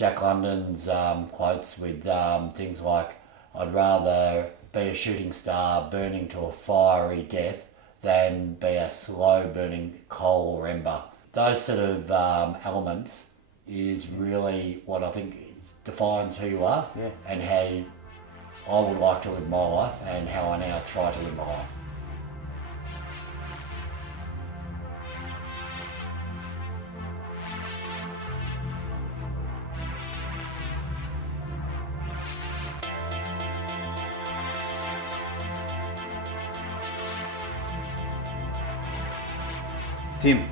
Jack London's quotes with things like, I'd rather be a shooting star burning to a fiery death than be a slow burning coal or ember. Those sort of elements is really what I think defines who you are and how I would like to live my life and how I now try to live my life. Tim,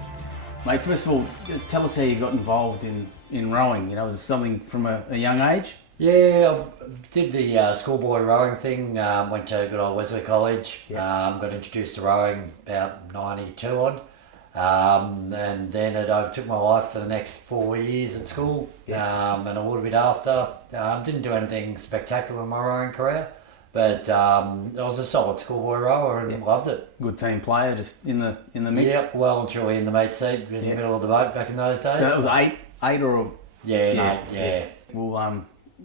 mate, first of all, just tell us how you got involved in rowing. Was it something from a young age? Yeah, I did the schoolboy rowing thing, went to good old Wesley College, got introduced to rowing about 92 odd, and then it overtook my life for the next 4 years at school, and a little bit after. Didn't do anything spectacular in my rowing career, but I was a solid schoolboy rower and loved it. Good team player, just in the mix? Yep, well and truly in the mate seat, in the middle of the boat back in those days. So that was eight or... Yeah.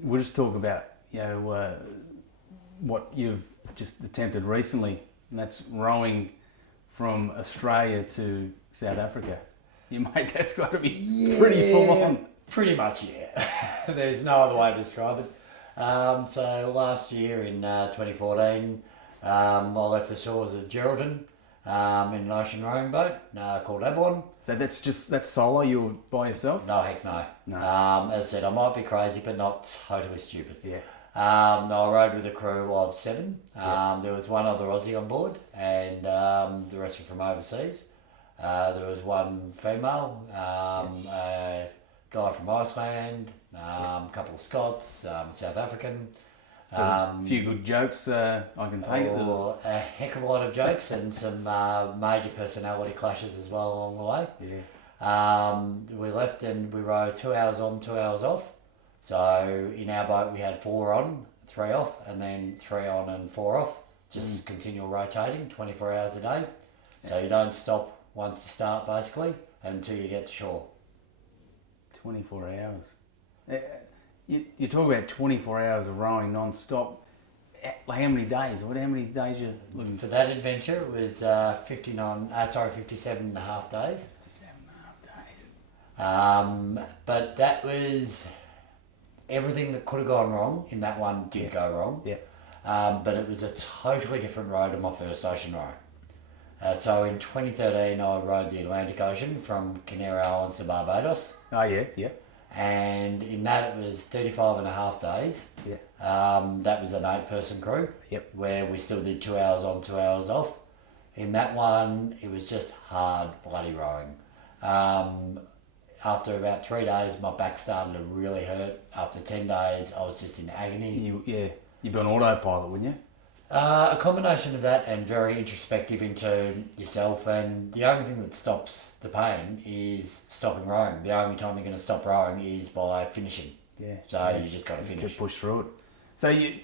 We'll just talk about what you've just attempted recently, and that's rowing from Australia to South Africa. Mate, that's got to be pretty full on. Pretty much, yeah. There's no other way to describe it. So last year in 2014, I left the shores of Geraldton in an ocean rowing boat called Avalon. So that's solo? You're by yourself? No, heck no. As I said, I might be crazy, but not totally stupid. Yeah. No, I rode with a crew of 7. There was one other Aussie on board, and the rest were from overseas. There was one female, a guy from Iceland, a couple of Scots, South African. A few good jokes, I can take it. A heck of a lot of jokes and some major personality clashes as well along the way. Yeah. We left and we rode 2 hours on, 2 hours off. So in our boat we had 4 on, 3 off, and then 3 on and 4 off. Just continual rotating, 24 hours a day. So you don't stop once you start basically until you get to shore. 24 hours. You talk about 24 hours of rowing non-stop. Like how many days? How many days you looking for? That adventure, it was 57 and a half days. 57 and a half days. But that was everything that could have gone wrong in that one did go wrong. Yeah. But it was a totally different road to my first ocean row. So in 2013, I rode the Atlantic Ocean from Canary Islands to Barbados. Oh yeah, yeah. And in that it was 35 and a half days. Yeah. That was an 8-person crew. Yep. Where we still did 2 hours on, 2 hours off. In that one, it was just hard bloody rowing. After about 3 days, my back started to really hurt. After 10 days, I was just in agony. You'd be on autopilot, wouldn't you? A combination of that and very introspective into yourself, and the only thing that stops the pain is stopping rowing. The only time you're going to stop rowing is by finishing. Yeah. So you just got to finish. Push through it. So you,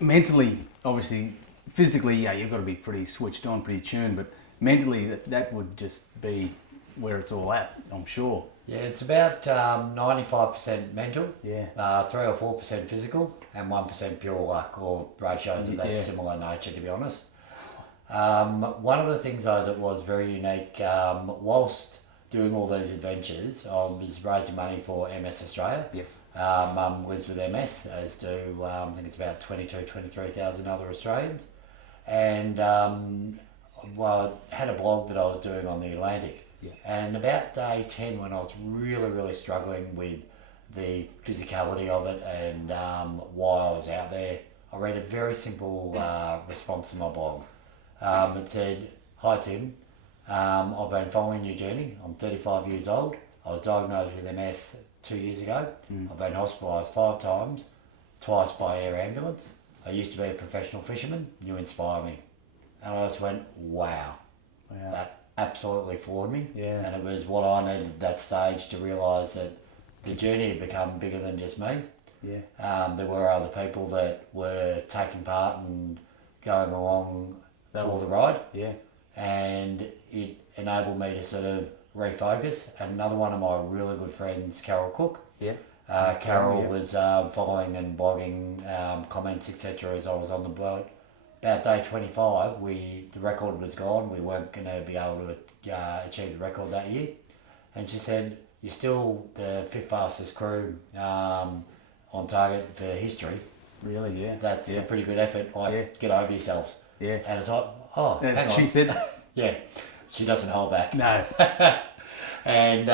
mentally, obviously, physically, you've got to be pretty switched on, pretty tuned, but mentally that would just be where it's all at, I'm sure. Yeah, it's about 95% mental, 3 or 4% physical, and 1% pure luck, or ratios of that similar nature, to be honest. One of the things though that was very unique, whilst doing all these adventures, I was raising money for MS Australia. Yes. Mum lives with MS, as do I think it's about 23,000 other Australians, and I had a blog that I was doing on the Atlantic. Yeah. And about day 10, when I was really, really struggling with the physicality of it and why I was out there, I read a very simple response to my blog. It said, "Hi Tim, I've been following your journey. I'm 35 years old. I was diagnosed with MS 2 years ago. I've been hospitalised 5 times, twice by air ambulance. I used to be a professional fisherman. You inspire me." And I just went, wow. That absolutely floored me. Yeah. And it was what I needed at that stage to realise that the journey had become bigger than just me. Yeah. There were other people that were taking part and going along for the ride. Yeah. And it enabled me to sort of refocus. And another one of my really good friends, Carol Cook, Carol yeah. was following and blogging comments, etc. as I was on the boat. About day 25, the record was gone. We weren't going to be able to achieve the record that year. And she said, "You're still the fifth fastest crew on target for history. Really, yeah. That's a pretty good effort. Like, get over yourselves." Yeah. And I thought, oh, That's hang what on. she said. Yeah, she doesn't hold back. No. And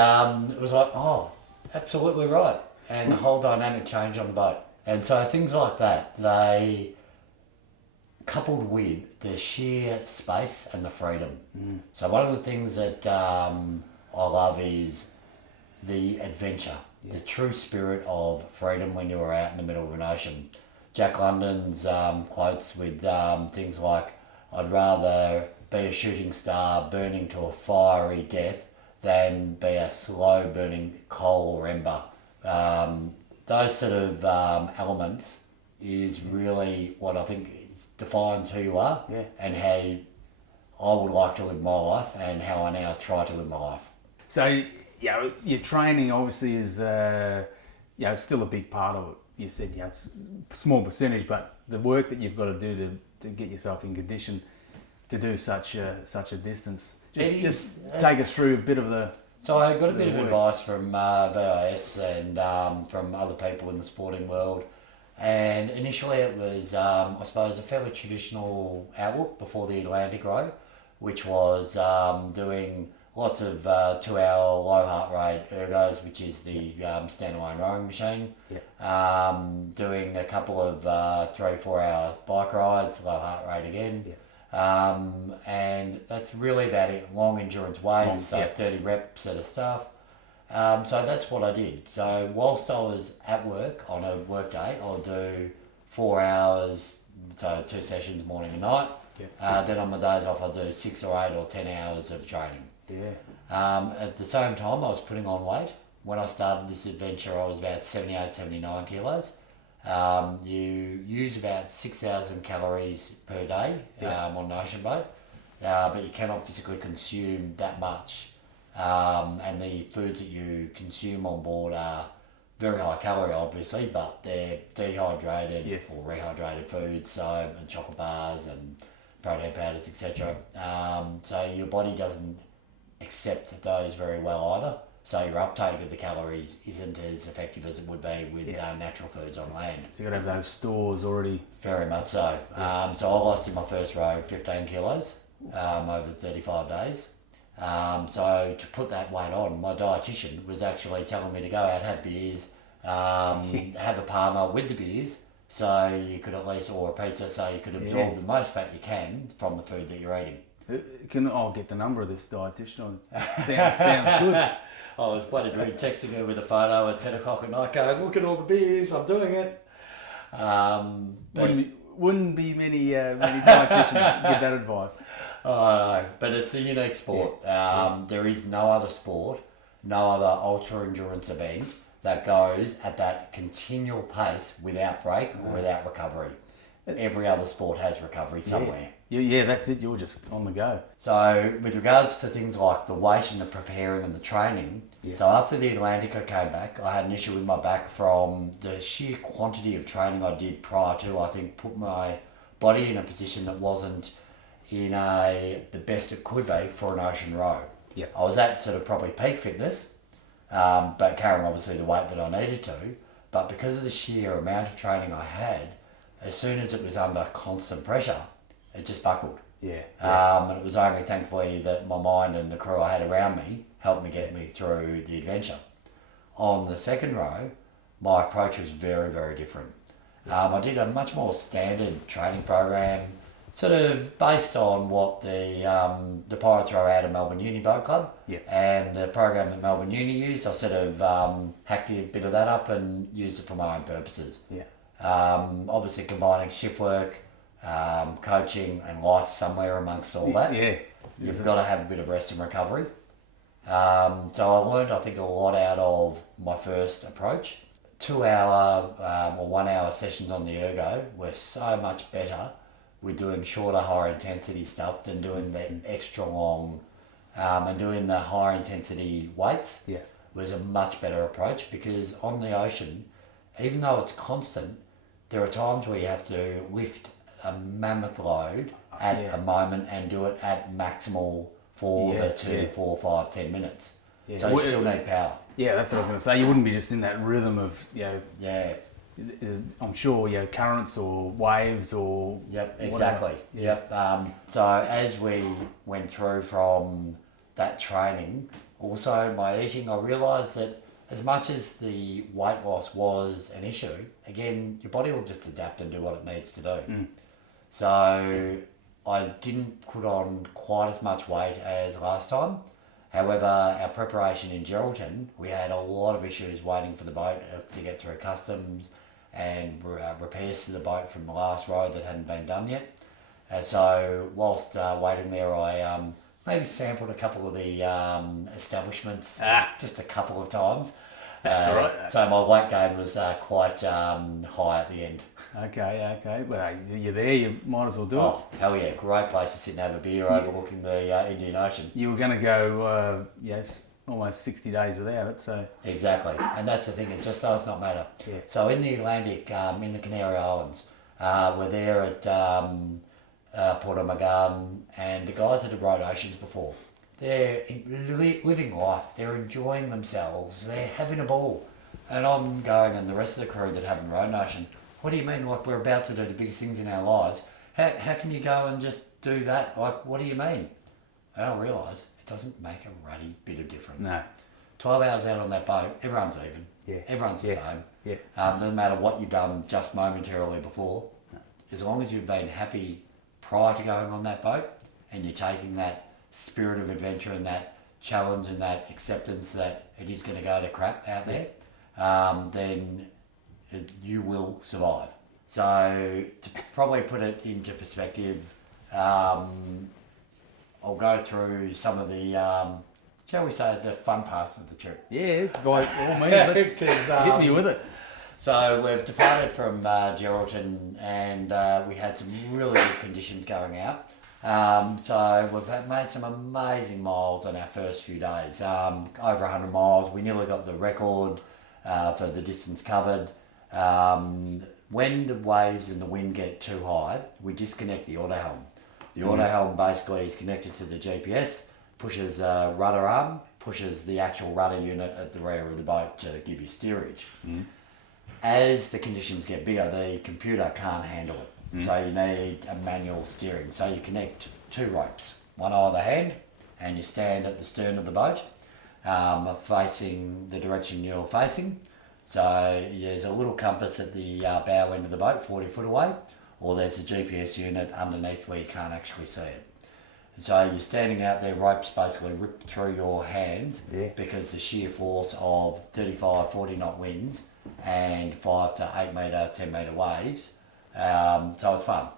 it was like, oh, absolutely right. And the whole dynamic changed on the boat. And so things like that, they coupled with the sheer space and the freedom. So one of the things that I love is the adventure, the true spirit of freedom when you're out in the middle of an ocean. Jack London's quotes with things like, "I'd rather be a shooting star burning to a fiery death than be a slow burning coal or ember." Those sort of elements is really what I think defines who you are and how I would like to live my life and how I now try to live my life. So, your training obviously is, still a big part of it. You said, it's a small percentage, but the work that you've got to do to get yourself in condition to do such a distance. Just take us through a bit of the... So I got a bit of advice from VIS and from other people in the sporting world. And initially it was, I suppose, a fairly traditional outlook before the Atlantic row, which was doing lots of 2-hour low heart rate ergos, which is the standalone rowing machine. Doing a couple of 3-4 hour bike rides, low heart rate again. And that's really about it. Long endurance weights, 30 reps at a stuff. So that's what I did. So whilst I was at work on a work day, I'll do 4 hours, so 2 sessions morning and night. Then on my days off, I'll do 6 or 8 or 10 hours of training. At the same time, I was putting on weight. When I started this adventure, I was about 78, 79 kilos. You use about 6,000 calories per day on an ocean boat, but you cannot physically consume that much. And the foods that you consume on board are very high calorie, obviously, but they're dehydrated or rehydrated foods, so and chocolate bars and protein powders, etc. So your body doesn't accept those very well either. So your uptake of the calories isn't as effective as it would be with natural foods on land. So you got to have those stores already. Very much so. So I lost in my first row 15 kilos over 35 days. So to put that weight on, my dietitian was actually telling me to go out, have beers, have a Parma with the beers, so you could at least, or a pizza, so you could absorb the most fat you can from the food that you're eating. I'll get the number of this dietitian. Sounds good. I was bloody rude texting her with a photo at 10 o'clock at night going, "Look at all the beers, I'm doing it." Wouldn't be many dietitians give that advice. Oh, but it's a unique sport. There is no other sport, no other ultra endurance event that goes at that continual pace without break or without recovery. Every other sport has recovery somewhere. Yeah, that's it. You're just on the go. So with regards to things like the weight and the preparing and the training, so after the Atlantic I came back, I had an issue with my back from the sheer quantity of training I did prior to, I think, put my body in a position that wasn't in the best it could be for an ocean row. I was at sort of probably peak fitness, but carrying obviously the weight that I needed to, but because of the sheer amount of training I had, as soon as it was under constant pressure, it just buckled. And it was only thankfully that my mind and the crew I had around me helped me get me through the adventure. On the second row, my approach was very, very different. I did a much more standard training program, sort of based on what the Pirates row out of Melbourne Uni Boat Club and the program that Melbourne Uni used. I sort of hacked a bit of that up and used it for my own purposes. Obviously combining shift work, coaching and life somewhere amongst all that. You've got to have a bit of rest and recovery. So I learned, I think, a lot out of my first approach. 2 hour or 1 hour sessions on the ergo were so much better with doing shorter, higher intensity stuff than doing the extra long and doing the higher intensity weights. was a much better approach, because on the ocean, even though it's constant, there are times where you have to lift a mammoth load at a moment and do it at maximal for the 2, 4, 5, 10 minutes. Yeah. So you still need power. Yeah, that's what I was going to say. You wouldn't be just in that rhythm of, Yeah. I'm sure, currents or waves or... Yep, exactly. Yep. So as we went through from that training, also my eating, I realised that as much as the weight loss was an issue, again, your body will just adapt and do what it needs to do. So I didn't put on quite as much weight as last time. However, our preparation in Geraldton, we had a lot of issues waiting for the boat to get through customs and repairs to the boat from the last road that hadn't been done yet. And so whilst waiting there, I maybe sampled a couple of the establishments just a couple of times. That's all right. So my weight gain was quite high at the end. Okay. Well, you're there, you might as well do it. Oh, hell yeah. Great place to sit and have a beer overlooking the Indian Ocean. You were going to go, almost 60 days without it, so... Exactly. And that's the thing, it just does not matter. Yeah. So in the Atlantic, in the Canary Islands, we're there at Port of Magan, and the guys that have rode oceans before, they're living life, they're enjoying themselves, they're having a ball. And I'm going, and the rest of the crew that haven't rode an ocean, what do you mean, like we're about to do the biggest things in our lives? How can you go and just do that? Like, what do you mean? And I realise it doesn't make a ruddy bit of difference. No. 12 hours out on that boat, everyone's even. Yeah. Everyone's the same. Yeah. Doesn't matter what you've done just momentarily before. As long as you've been happy prior to going on that boat, and you're taking that spirit of adventure and that challenge and that acceptance that it is going to go to crap out there, then you will survive. So to probably put it into perspective, I'll go through some of the, shall we say, the fun parts of the trip. Yeah, by all means, let's hit me with it. So we've departed from Geraldton, and we had some really good conditions going out. So we've made some amazing miles on our first few days, over 100 miles. We nearly got the record for the distance covered. When the waves and the wind get too high, we disconnect the auto helm. The auto helm basically is connected to the GPS, pushes a rudder arm, pushes the actual rudder unit at the rear of the boat to give you steerage. As the conditions get bigger, the computer can't handle it. So you need a manual steering. So you connect 2 ropes, one either hand, and you stand at the stern of the boat, facing the direction you're facing. So there's a little compass at the bow end of the boat, 40 foot away, or there's a GPS unit underneath where you can't actually see it. So you're standing out there, ropes basically rip through your hands because the sheer force of 35, 40 knot winds and 5 to 8 metre, 10 metre waves. So it's fun,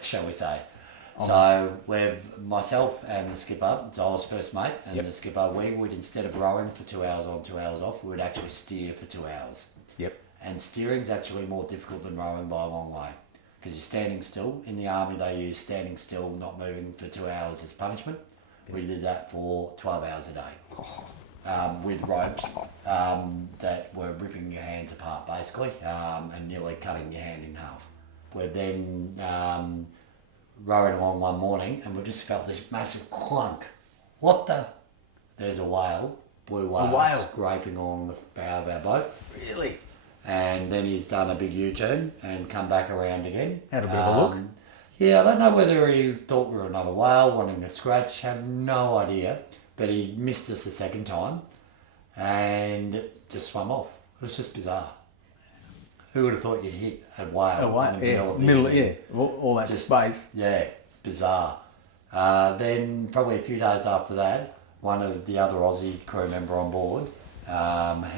shall we say. So myself and the skipper, so I was first mate, and the skipper, we would, instead of rowing for 2 hours on, 2 hours off, we would actually steer for 2 hours. And steering's actually more difficult than rowing by a long way, because you're standing still. In the army they use standing still, not moving for 2 hours as punishment. We did that for 12 hours a day. With ropes that were ripping your hands apart basically, and nearly cutting your hand in half. We're then rowing along one morning, and we just felt this massive clunk. What the? There's a whale, blue whale, scraping along the bow of our boat. Really? And then he's done a big U-turn and come back around again. Had a bit of a look. Yeah, I don't know whether he thought we were another whale, wanting to scratch, have no idea. But he missed us a second time and just swam off. It was just bizarre. Who would have thought you'd hit a whale in the middle of the all that space. Yeah, bizarre. Then probably a few days after that, one of the other Aussie crew member on board,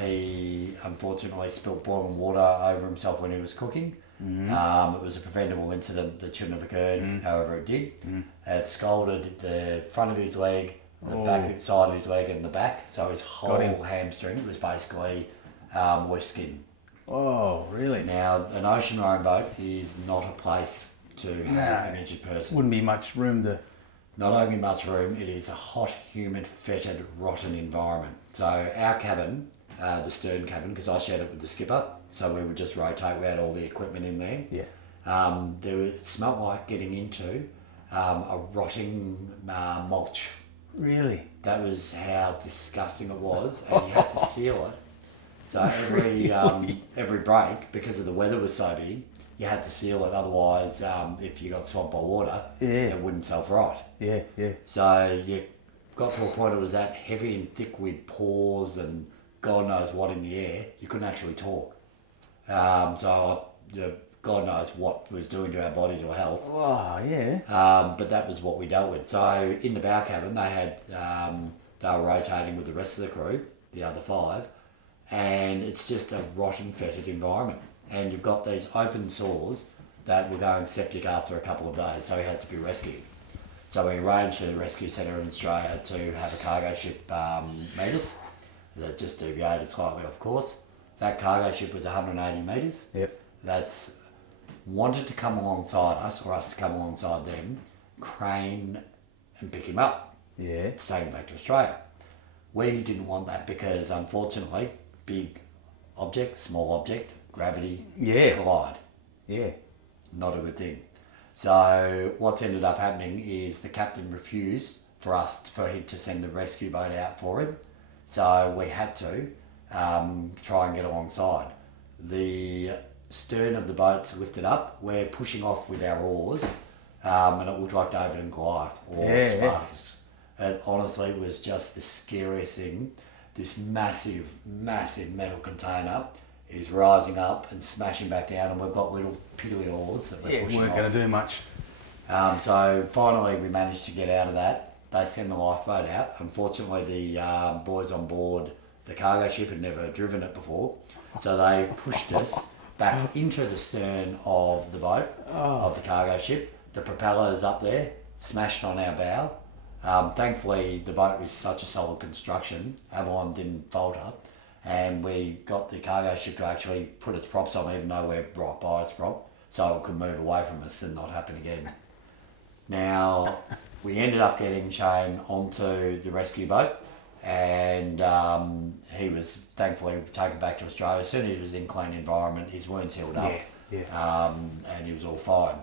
he unfortunately spilt boiling water over himself when he was cooking. It was a preventable incident that shouldn't have occurred, however it did. It scalded the front of his leg, the back side of his leg and the back, so his whole hamstring was basically worse skin. Oh, really? Now, an ocean rowing boat is not a place to have an injured person. Wouldn't be much room to not only much room, it is a hot, humid, fetid, rotten environment. So our cabin, the stern cabin, because I shared it with the skipper, so we would just rotate. We had all the equipment in there. Yeah. It smelled like getting into a rotting mulch. Really? That was how disgusting it was, and you had to seal it. So every break, because of the weather was so big, you had to seal it. Otherwise, if you got swamped by water, it wouldn't self-right. Yeah, yeah. So you got to a point it was that heavy and thick with pores and God knows what in the air, you couldn't actually talk. God knows what was doing to our body, to our health. Oh, yeah. But that was what we dealt with. So in the bow cabin, they were rotating with the rest of the crew, the other 5, and it's just a rotten, fetid environment. And you've got these open sores that were going septic after a couple of days, so he had to be rescued. So we arranged for the rescue centre in Australia to have a cargo ship meet us. That just deviated slightly off course. That cargo ship was 180 metres. Yep. That's wanted to come alongside us, or us to come alongside them, crane and pick him up, Yeah. take him back to Australia. We didn't want that because, unfortunately, big object, small object, gravity, collide. Yeah. Not a good thing. So what's ended up happening is the captain refused for him to send the rescue boat out for him. So we had to try and get alongside. The stern of the boat's lifted up. We're pushing off with our oars, and it looked like David and Goliath or Spartacus. It honestly was just the scariest thing. This massive, massive metal container is rising up and smashing back down, and we've got little piddly oars that we're pushing off. Weren't going to do much. So finally we managed to get out of that. They sent the lifeboat out. Unfortunately, the boys on board the cargo ship had never driven it before, so they pushed us back into the stern of the boat, of the cargo ship. The propeller's up there, smashed on our bow. Thankfully, the boat was such a solid construction, Avalon didn't falter, and we got the cargo ship to actually put its props on, even though we're right by its prop, so it could move away from us and not happen again. Now, we ended up getting Shane onto the rescue boat, and he was thankfully taken back to Australia. As soon as he was in clean environment, his wounds healed up, and he was all fine.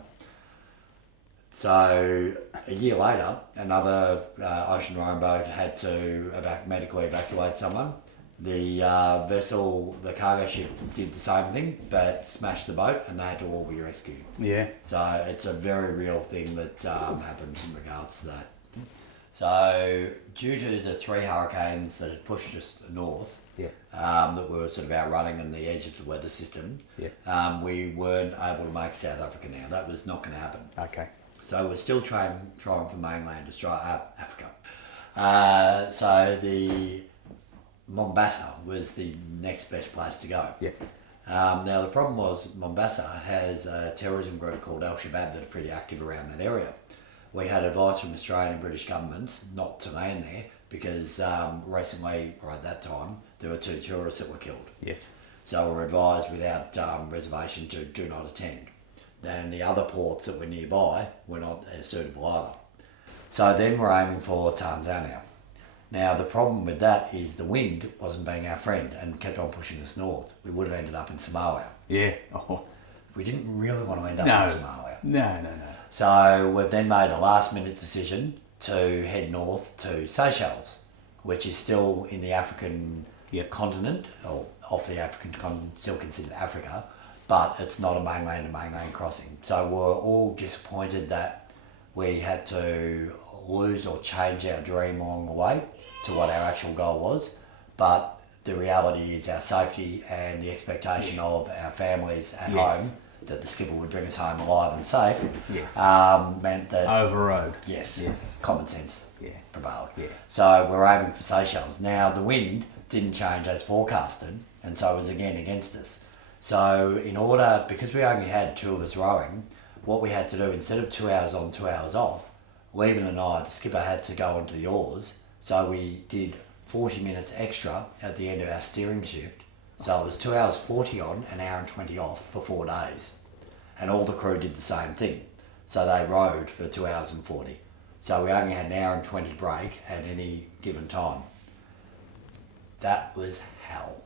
So a year later, another ocean rowboat had to medically evacuate someone. The vessel, the cargo ship, did the same thing, but smashed the boat, and they had to all be rescued. Yeah. So it's a very real thing that happens in regards to that. So due to the 3 hurricanes that had pushed us north, that we were sort of outrunning on the edge of the weather system, we weren't able to make South Africa now. That was not going to happen. Okay. So we're still trying for mainland Australia, Africa. So the Mombasa was the next best place to go. Yeah. Now the problem was Mombasa has a terrorism group called Al-Shabaab that are pretty active around that area. We had advice from Australian and British governments not to land there because recently, or at that time, there were 2 tourists that were killed. Yes. So we were advised without reservation to do not attend. And the other ports that were nearby were not suitable either. So then we're aiming for Tanzania. Now the problem with that is the wind wasn't being our friend and kept on pushing us north. We would have ended up in Somalia. Yeah. Oh. We didn't really want to end up in Somalia. No. So we've then made a last minute decision to head north to Seychelles, which is still in the African continent, or off the African continent, still considered Africa, but it's not a mainland to mainland crossing. So we're all disappointed that we had to lose or change our dream along the way to what our actual goal was. But the reality is our safety and the expectation of our families at home that the skipper would bring us home alive and safe meant that overrode. Yes. Common sense prevailed. Yeah. So we're aiming for Seychelles. Now the wind didn't change as forecasted, and so it was again against us. So because we only had 2 of us rowing, what we had to do, instead of 2 hours on, 2 hours off, Levan and I, the skipper, had to go onto the oars. So we did 40 minutes extra at the end of our steering shift. So it was 2 hours 40 on, an hour and 20 off for 4 days. And all the crew did the same thing. So they rowed for 2 hours and 40. So we only had an hour and 20 break at any given time. That was hell.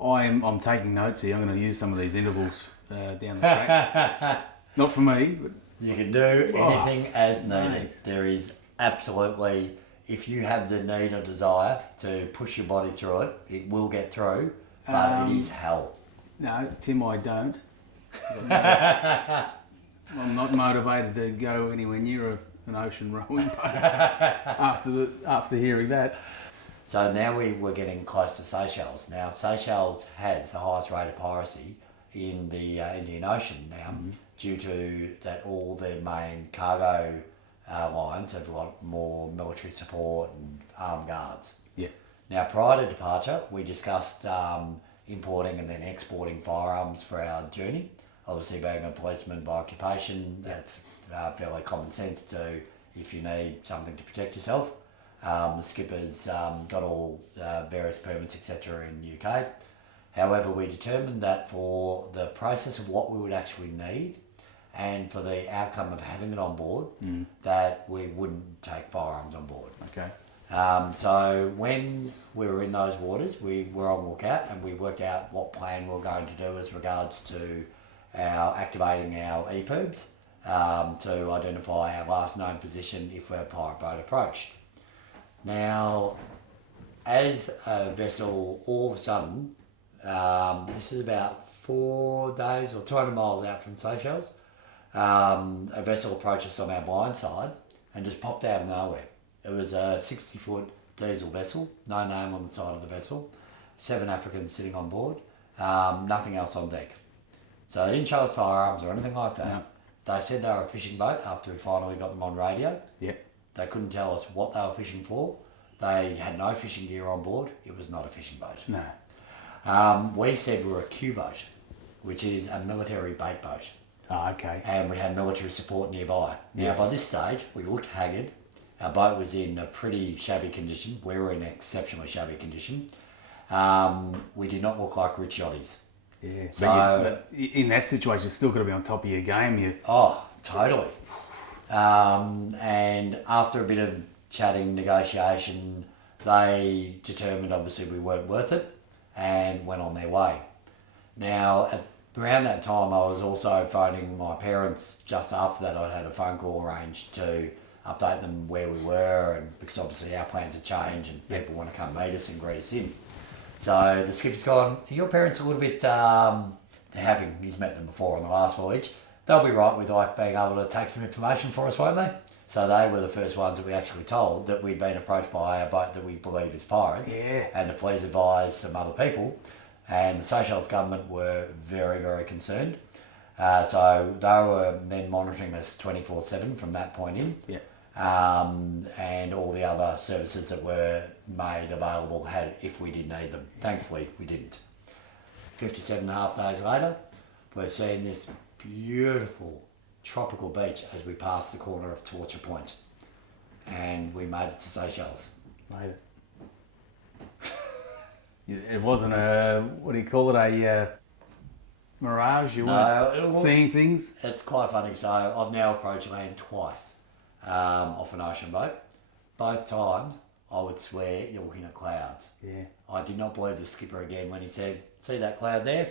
I'm taking notes here. I'm going to use some of these intervals down the track. Not for me, but You can do anything as needed. nice. There is absolutely, if you have the need or desire to push your body through it, it will get through, but it is hell. no, Tim, I don't. I'm not motivated to go anywhere near an ocean rowing boat after hearing that. So now we're getting close to Seychelles. Now Seychelles has the highest rate of piracy in the Indian Ocean now, due to that all the main cargo lines have a lot more military support and armed guards. Yeah. Now prior to departure, we discussed importing and then exporting firearms for our journey. Obviously being a policeman by occupation, that's fairly common sense to if you need something to protect yourself. The skipper's got all various permits, etc. in the UK. However, we determined that for the process of what we would actually need and for the outcome of having it on board, that we wouldn't take firearms on board. Okay. So when we were in those waters, we were on lookout and we worked out what plan we were going to do as regards to our activating our EPIRBs to identify our last known position if a pirate boat approached. Now, as a vessel, all of a sudden, this is about 4 days or 200 miles out from Seychelles, a vessel approached us on our blind side and just popped out of nowhere. It was a 60-foot diesel vessel, no name on the side of the vessel, 7 Africans sitting on board, nothing else on deck. So they didn't show us firearms or anything like that. No. They said they were a fishing boat after we finally got them on radio. Yeah. They couldn't tell us what they were fishing for. They had no fishing gear on board. It was not a fishing boat. No. We said we were a Q boat, which is a military bait boat. Oh, okay. And we had military support nearby. Yes. Now, by this stage, we looked haggard. Our boat was in a pretty shabby condition. We were in exceptionally shabby condition. We did not look like rich yachties. Yeah. So- but in that situation, you've still got to be on top of your game. Oh, totally. And after a bit of chatting, negotiation, they determined obviously we weren't worth it and went on their way. Now, around that time, I was also phoning my parents. Just after that, I'd had a phone call arranged to update them where we were, and because obviously our plans have changed and people want to come meet us and greet us in. So the skipper's gone, your parents are a little bit, he's met them before on the last voyage. They'll be right with like being able to take some information for us, won't they? So they were the first ones that we actually told that we'd been approached by a boat that we believe is pirates, Yeah. and to please advise some other people. And the Seychelles government were very, very concerned. So they were then monitoring us 24/7 from that point in. Yeah. And all the other services that were made available had if we did need them. Thankfully, we didn't. 57 and a half days later, we're seeing this beautiful tropical beach as we passed the corner of Torture Point. And we made it to Seychelles. Made it. It wasn't a, what do you call it, a mirage? You weren't seeing things? It's quite funny. So I've now approached land twice off an ocean boat. Both times, I would swear you're looking at clouds. Yeah. I did not believe the skipper again when he said, see that cloud there?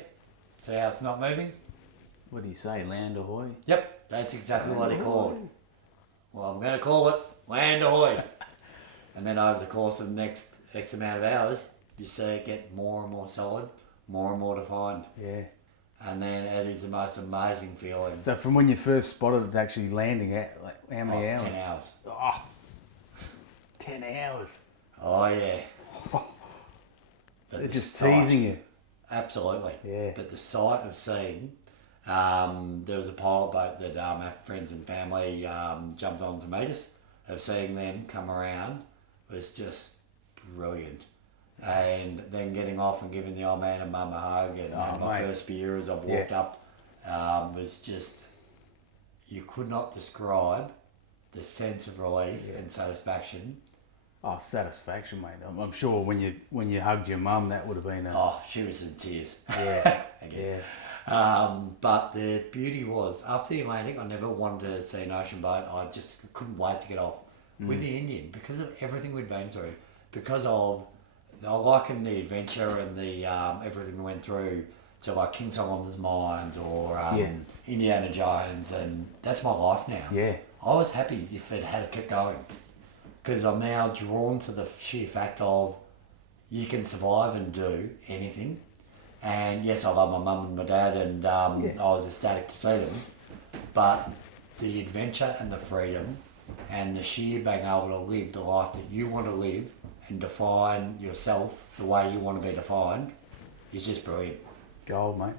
See how it's not moving? What do you say, land ahoy? Yep, that's exactly what he called. Well, I'm going to call it land ahoy. And then over the course of the next X amount of hours, you see it get more and more solid, more and more defined. Yeah. And then it is the most amazing feeling. So from when you first spotted it to actually landing, like how many hours? 10 hours. Oh, 10 hours. Oh, yeah. But They're the just sight- teasing you. Absolutely. Yeah. But the sight of seeing, there was a pilot boat that our friends and family jumped on to meet us. Of seeing them come around was just brilliant. And then getting off and giving the old man and mum a hug and my mate. first beer as I've walked up was just, you could not describe the sense of relief and satisfaction. Oh, satisfaction, mate. I'm sure when you hugged your mum, that would have been a... Oh, she was in tears. Yeah, Again. But the beauty was, after the Atlantic, I never wanted to see an ocean boat. I just couldn't wait to get off with the Indian because of everything we'd been through. Because of, I liken the adventure and the everything we went through to like King Solomon's Mines or Indiana Jones, and that's my life now. Yeah. I was happy if it had kept going because I'm now drawn to the sheer fact of you can survive and do anything. And yes, I love my mum and my dad, and I was ecstatic to see them. But the adventure and the freedom and the sheer being able to live the life that you want to live and define yourself the way you want to be defined is just brilliant. Gold, mate.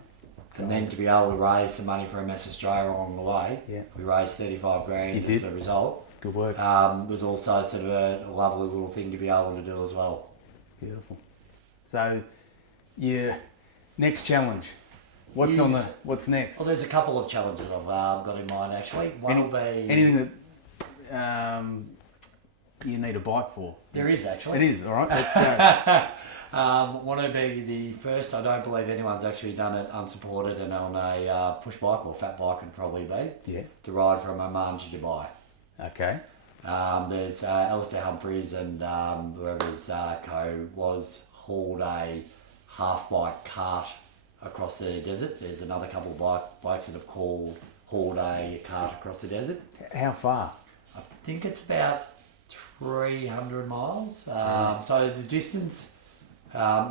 And then to be able to raise some money for MS Australia along the way, we raised 35 grand as a result. Good work. Was also sort of a lovely little thing to be able to do as well. Beautiful. So, yeah, next challenge. What's next? Well, there's a couple of challenges I've got in mind actually. One will be anything that you need a bike for. There is actually. It is. All right. Let's go. Want to be the first. I don't believe anyone's actually done it unsupported and on a push bike or fat bike would probably be. Yeah. To ride from Oman to Dubai. Okay. There's Alistair Humphreys and whoever's co was hauled a half bike cart across the desert. There's another couple of bikes that have hauled a cart across the desert. How far? I think it's about 300 miles. So the distance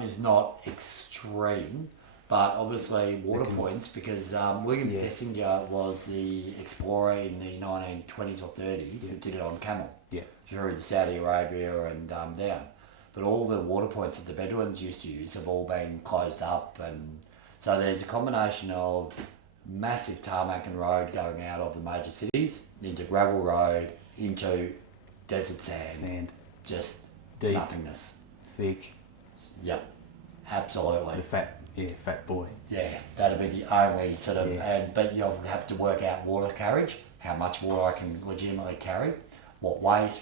is not extreme, but obviously water points because William Dessinger was the explorer in the 1920s or 30s that did it on camel through Saudi Arabia and down. But all the water points that the Bedouins used to use have all been closed up, and so there's a combination of massive tarmac and road going out of the major cities into gravel road into desert sand. Just deep, nothingness, thick. Yep, absolutely. The fat boy. Yeah, that'd be the only sort of, but you'll have to work out water carriage, how much water I can legitimately carry, what weight,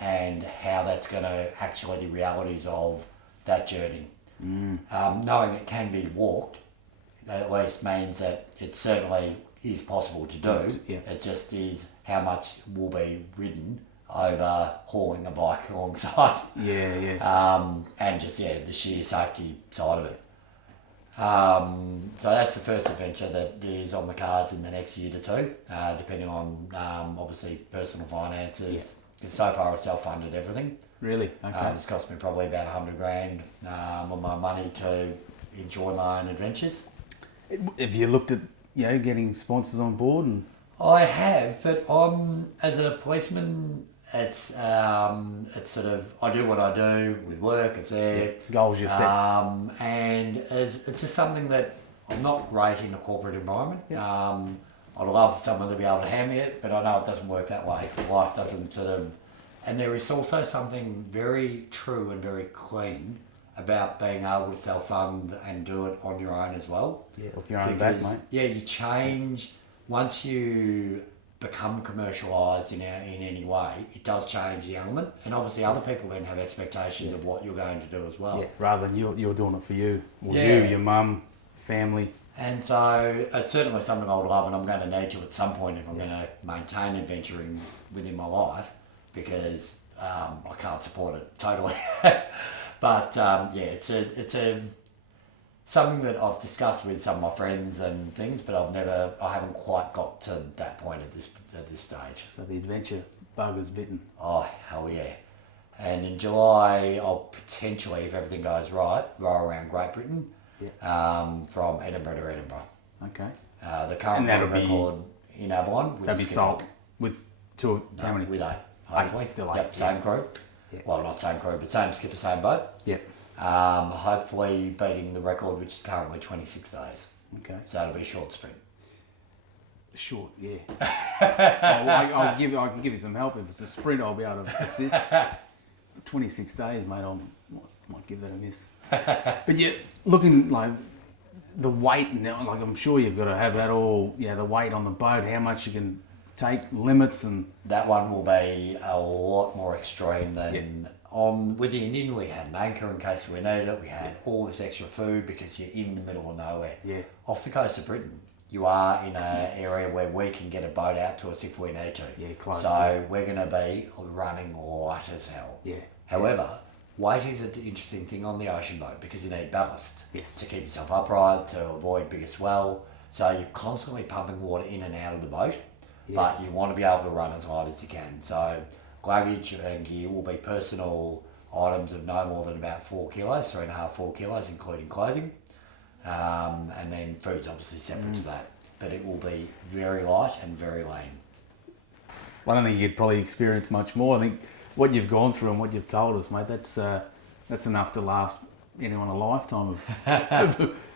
and how that's going to actually the realities of that journey. Knowing it can be walked, at least means that it certainly is possible to do. It just is how much will be ridden over hauling a bike alongside. And just the sheer safety side of it. So that's the first adventure that is on the cards in the next year to two, depending on obviously personal finances. Because so far I've self-funded everything. Really? Okay. It's cost me probably about 100 grand on my money to enjoy my own adventures. Have you looked at getting sponsors on board? And I have, but as a policeman, it's sort of I do what I do with work. It's there. Goals you've set. And it's just something that I'm not great in a corporate environment. I'd love someone to be able to hand me it, but I know it doesn't work that way. Life doesn't sort of. And there is also something very true and very clean about being able to self-fund and do it on your own as well. Yeah, off your own back, mate. Yeah, you change once you become commercialised in any way. It does change the element, and obviously other people then have expectations of what you're going to do as well. Yeah, rather than you're doing it for you, or you, your mum, family. And so it's certainly something I would love, and I'm going to need to at some point if I'm going to maintain adventuring within my life, because I can't support it totally. But it's a something that I've discussed with some of my friends and things, but I haven't quite got to that point at this stage. So the adventure bug has bitten. Oh, hell yeah. And in July, I'll potentially, if everything goes right, row around Great Britain from Edinburgh to Edinburgh. Okay. The current world record in Avalon. That'd be sold with two, how many? With 8, hopefully. Still 8. Yep, same crew. Yeah. Well, not same crew, but same skipper, same boat. Yep. Hopefully beating the record, which is currently 26 days. Okay. So it'll be a short sprint. Short, yeah. I can give you some help. If it's a sprint, I'll be able to assist. 26 days, mate, I might give that a miss. But yeah, looking like the weight now, like I'm sure you've got to have that all, the weight on the boat, how much you can take, limits and... That one will be a lot more extreme than with the Indian, we had an anchor in case we needed it. We had all this extra food because you're in the middle of nowhere. Yeah. Off the coast of Britain, you are in an area where we can get a boat out to us if we need to. Yeah, close. So we're going to be running light as hell. Yeah. However, weight is an interesting thing on the ocean boat because you need ballast. Yes. To keep yourself upright, to avoid bigger swell. So you're constantly pumping water in and out of the boat, but you want to be able to run as light as you can. So luggage and gear will be personal items of no more than about 4 kilos, 3.5, 4 kilos, including clothing. And then food's obviously separate to that. But it will be very light and very lean. Well, I don't think you could probably experience much more. I think what you've gone through and what you've told us, mate, that's enough to last anyone a lifetime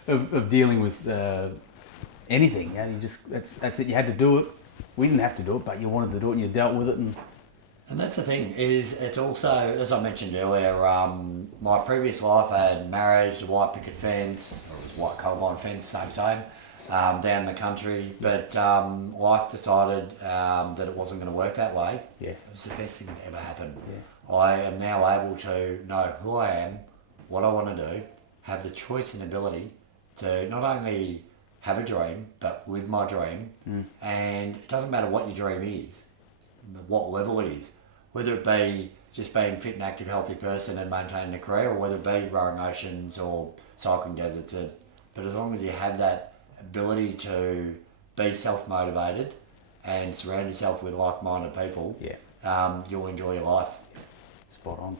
of dealing with anything. You just that's it. You had to do it. We didn't have to do it, but you wanted to do it, and you dealt with it. And that's the thing, is it's also, as I mentioned earlier, my previous life I had marriage, a white picket fence, or it was white coal mine fence, same, down in the country, but life decided that it wasn't going to work that way. Yeah. It was the best thing that ever happened. Yeah. I am now able to know who I am, what I want to do, have the choice and ability to not only have a dream, but live my dream. And it doesn't matter what your dream is, what level it is, whether it be just being fit and active, healthy person and maintaining a career, or whether it be rowing oceans or cycling deserts. But as long as you have that ability to be self-motivated and surround yourself with like-minded people, you'll enjoy your life. Spot on.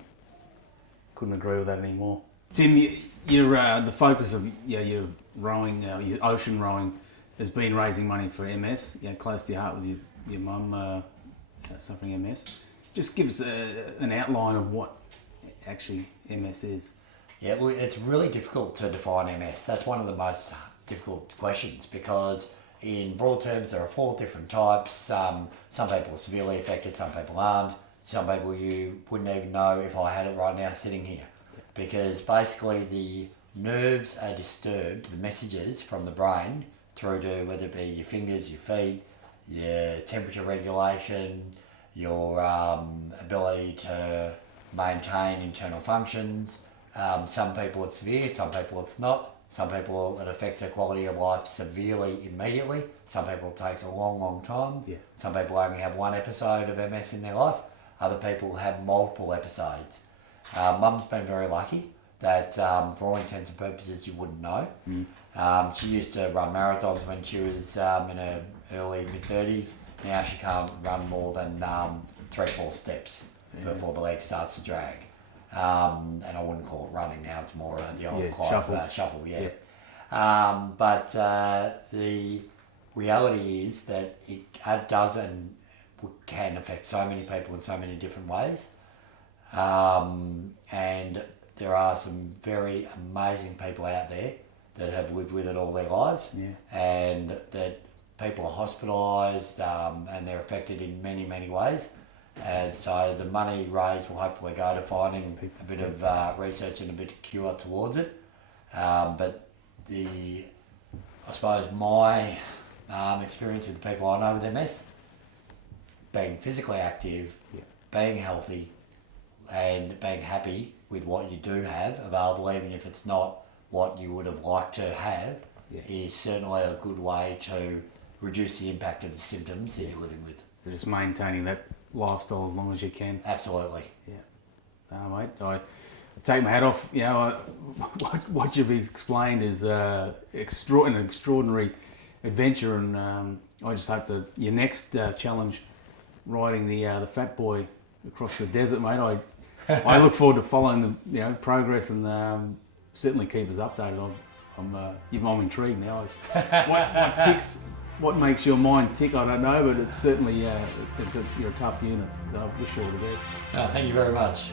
Couldn't agree with that anymore. Tim, you're the focus of your rowing, your ocean rowing, has been raising money for MS. Close to your heart with your mum suffering MS. Just give us an outline of what actually MS is. Yeah, well, it's really difficult to define MS. That's one of the most difficult questions because in broad terms there are 4 different types. Some people are severely affected, some people aren't. Some people you wouldn't even know if I had it right now sitting here. Because basically the nerves are disturbed, the messages from the brain through to whether it be your fingers, your feet, your temperature regulation, your ability to maintain internal functions. Some people it's severe, some people it's not. Some people it affects their quality of life severely immediately. Some people it takes a long time. Yeah. Some people only have 1 episode of MS in their life. Other people have multiple episodes. Mum's been very lucky that for all intents and purposes you wouldn't know. She used to run marathons when she was in her early mid-30s. Now she can't run more than 3-4 steps before the leg starts to drag. And I wouldn't call it running now, it's more the old shuffle. But the reality is that it does and can affect so many people in so many different ways. And there are some very amazing people out there that have lived with it all their lives, and that people are hospitalised and they're affected in many ways. And so the money raised will hopefully go to finding a bit of research and a bit of cure towards it. But I suppose my experience with the people I know with MS, being physically active, being healthy, and being happy with what you do have available, even if it's not what you would have liked to have, is certainly a good way to reduce the impact of the symptoms that you're living with. So just maintaining that lifestyle as long as you can. Absolutely. Yeah. Mate, I take my hat off. What you've explained is an extraordinary adventure, and I just hope that your next challenge, riding the Fat Boy across the desert, mate. I look forward to following the progress and certainly keep us updated. I'm intrigued now. What makes your mind tick, I don't know, but it's certainly you're a tough unit. So I wish you all the best. Thank you very much.